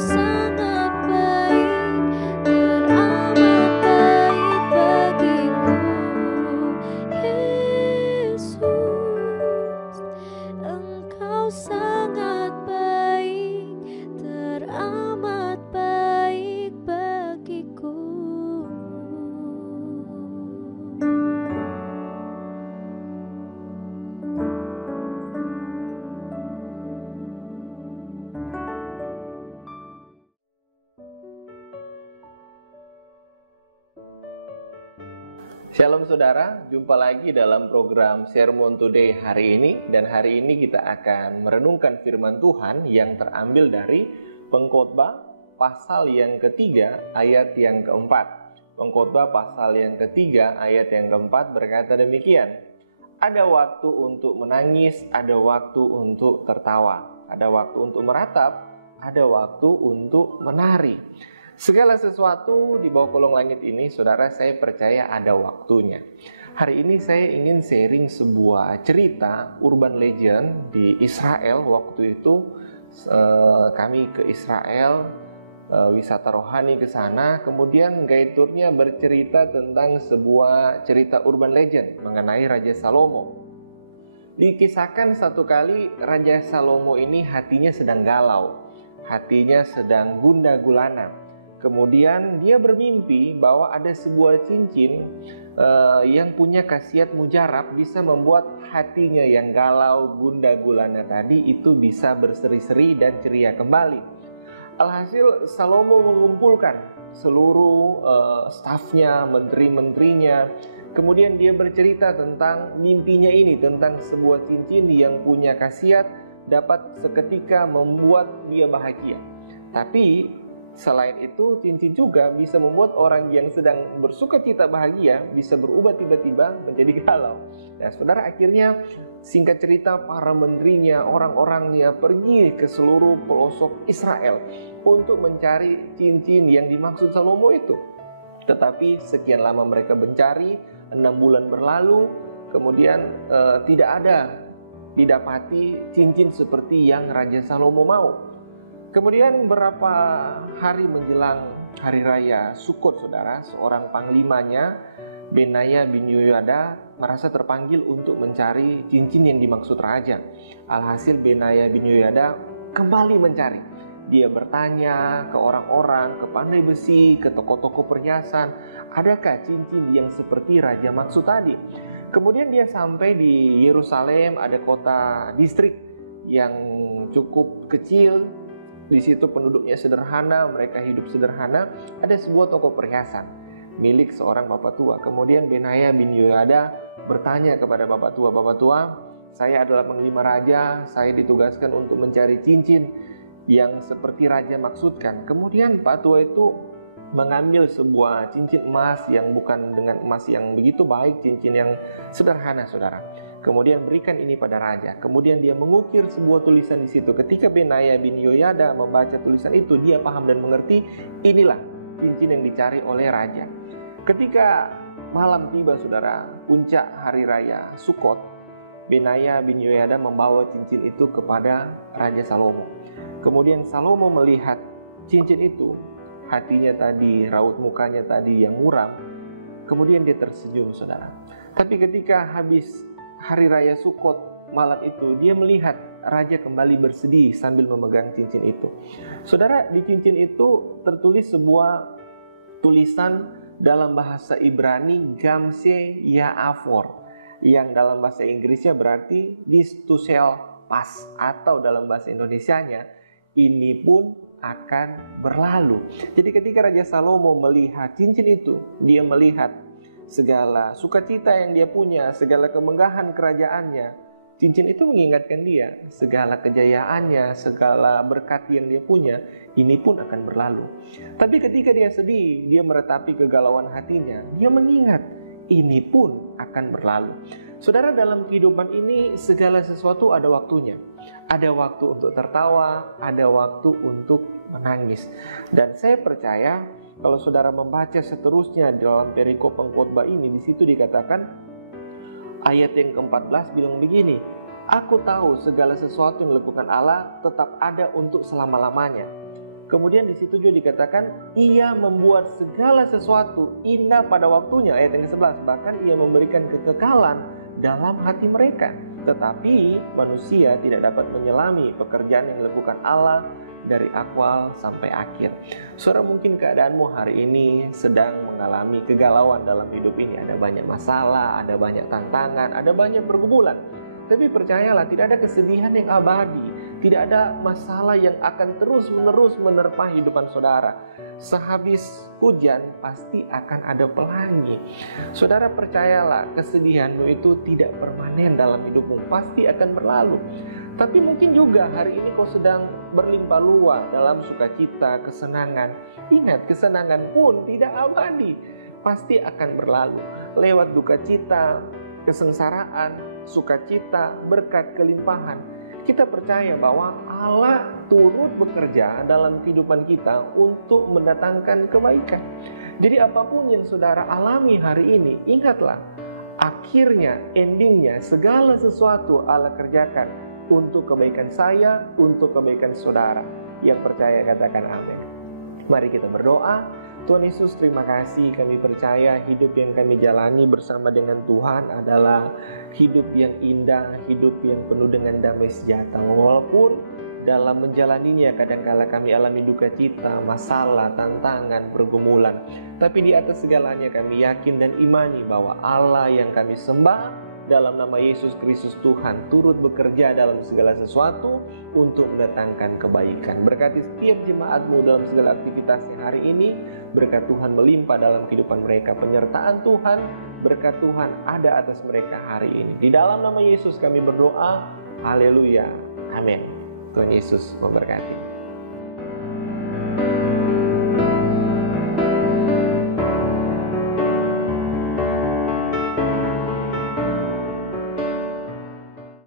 sangat baik, teramat baik bagiku. Yesus, Engkau sangat baik, teramat baik bagiku. Shalom saudara, jumpa lagi dalam program Sermon Today hari ini. Dan hari ini kita akan merenungkan firman Tuhan yang terambil dari Pengkhotbah pasal yang ketiga ayat yang keempat. Pengkhotbah pasal yang ketiga ayat yang keempat berkata demikian: ada waktu untuk menangis, ada waktu untuk tertawa, ada waktu untuk meratap, ada waktu untuk menari. Segala sesuatu di bawah kolong langit ini, saudara, saya percaya ada waktunya. Hari ini saya ingin sharing sebuah cerita urban legend di Israel. Waktu itu kami ke Israel, wisata rohani ke sana. Kemudian guide tournya bercerita tentang sebuah cerita urban legend mengenai Raja Salomo. Dikisahkan satu kali Raja Salomo ini hatinya sedang galau, hatinya sedang gundah gulana. Kemudian dia bermimpi bahwa ada sebuah cincin yang punya khasiat mujarab, bisa membuat hatinya yang galau, gundah gulana tadi itu bisa berseri-seri dan ceria kembali. Alhasil Salomo mengumpulkan seluruh stafnya, menteri-menterinya. Kemudian dia bercerita tentang mimpinya ini, tentang sebuah cincin yang punya khasiat dapat seketika membuat dia bahagia. Tapi selain itu, cincin juga bisa membuat orang yang sedang bersuka cita bahagia bisa berubah tiba-tiba menjadi galau. Nah, saudara, akhirnya singkat cerita para menterinya, orang-orangnya pergi ke seluruh pelosok Israel untuk mencari cincin yang dimaksud Salomo itu. Tetapi sekian lama mereka mencari, 6 bulan berlalu, kemudian tidak ada didapati cincin seperti yang Raja Salomo mau. Kemudian beberapa hari menjelang hari raya Sukkot, saudara, seorang panglimanya, Benaya bin Yehoyada, merasa terpanggil untuk mencari cincin yang dimaksud raja. Alhasil Benaya bin Yehoyada kembali mencari. Dia bertanya ke orang-orang, ke pandai besi, ke toko-toko perhiasan, adakah cincin yang seperti raja maksud tadi? Kemudian dia sampai di Yerusalem, ada kota distrik yang cukup kecil. Di situ penduduknya sederhana, mereka hidup sederhana. Ada sebuah toko perhiasan milik seorang bapak tua. Kemudian Benaya bin Yehoyada bertanya kepada bapak tua, saya adalah panglima raja, saya ditugaskan untuk mencari cincin yang seperti raja maksudkan. Kemudian pak tua itu mengambil sebuah cincin emas yang bukan dengan emas yang begitu baik, cincin yang sederhana, saudara. Kemudian berikan ini pada raja. Kemudian dia mengukir sebuah tulisan di situ. Ketika Benaya bin Yehoyada membaca tulisan itu, dia paham dan mengerti, inilah cincin yang dicari oleh raja. Ketika malam tiba, saudara, puncak hari raya Sukkot, Benaya bin Yehoyada membawa cincin itu kepada Raja Salomo. Kemudian Salomo melihat cincin itu, hatinya tadi, raut mukanya tadi yang muram. Kemudian dia tersenyum, saudara. Tapi ketika habis hari raya Sukkot malam itu, dia melihat raja kembali bersedih sambil memegang cincin itu. Saudara, di cincin itu tertulis sebuah tulisan dalam bahasa Ibrani, Gamse Ya'afor, yang dalam bahasa Inggrisnya berarti this to shall pass, atau dalam bahasa Indonesianya, ini pun akan berlalu. Jadi ketika Raja Salomo melihat cincin itu, dia melihat segala sukacita yang dia punya, segala kemegahan kerajaannya. Cincin itu mengingatkan dia segala kejayaannya, segala berkat yang dia punya, ini pun akan berlalu. Tapi ketika dia sedih, dia meratapi kegalauan hatinya, dia mengingat ini pun akan berlalu. Saudara, dalam kehidupan ini segala sesuatu ada waktunya. Ada waktu untuk tertawa, ada waktu untuk menangis. Dan saya percaya kalau saudara membaca seterusnya dalam perikop pengkhotbah ini, di situ dikatakan ayat yang ke-14 bilang begini, aku tahu segala sesuatu yang dilakukan Allah tetap ada untuk selama-lamanya. Kemudian di situ juga dikatakan ia membuat segala sesuatu indah pada waktunya, ayat yang ke-11. Bahkan ia memberikan kekekalan dalam hati mereka. Tetapi manusia tidak dapat menyelami pekerjaan yang dilakukan Allah dari awal sampai akhir. Saudara, mungkin keadaanmu hari ini sedang mengalami kegalauan dalam hidup ini. Ada banyak masalah, ada banyak tantangan, ada banyak pergumulan. Tapi percayalah, tidak ada kesedihan yang abadi, tidak ada masalah yang akan terus-menerus menerpa hidupan saudara. Sehabis hujan pasti akan ada pelangi. Saudara, percayalah, kesedihanmu itu tidak permanen dalam hidupmu, pasti akan berlalu. Tapi mungkin juga hari ini kau sedang berlimpah ruah dalam sukacita, kesenangan. Ingat, kesenangan pun tidak abadi, pasti akan berlalu. Lewat duka cita, kesengsaraan, sukacita, berkat kelimpahan, kita percaya bahwa Allah turut bekerja dalam kehidupan kita untuk mendatangkan kebaikan. Jadi apapun yang saudara alami hari ini, ingatlah, akhirnya, endingnya, segala sesuatu Allah kerjakan untuk kebaikan saya, untuk kebaikan saudara. Yang percaya katakan amin. Mari kita berdoa. Tuhan Yesus, terima kasih, kami percaya hidup yang kami jalani bersama dengan Tuhan adalah hidup yang indah, hidup yang penuh dengan damai sejahtera. Walaupun dalam menjalaninya kadangkala kami alami duka cita, masalah, tantangan, pergumulan, tapi di atas segalanya kami yakin dan imani bahwa Allah yang kami sembah dalam nama Yesus Kristus Tuhan turut bekerja dalam segala sesuatu untuk mendatangkan kebaikan. Berkati setiap jemaatmu dalam segala aktivitasnya hari ini. Berkat Tuhan melimpah dalam kehidupan mereka. Penyertaan Tuhan, berkat Tuhan ada atas mereka hari ini. Di dalam nama Yesus kami berdoa. Haleluya. Amin. Tuhan Yesus memberkati.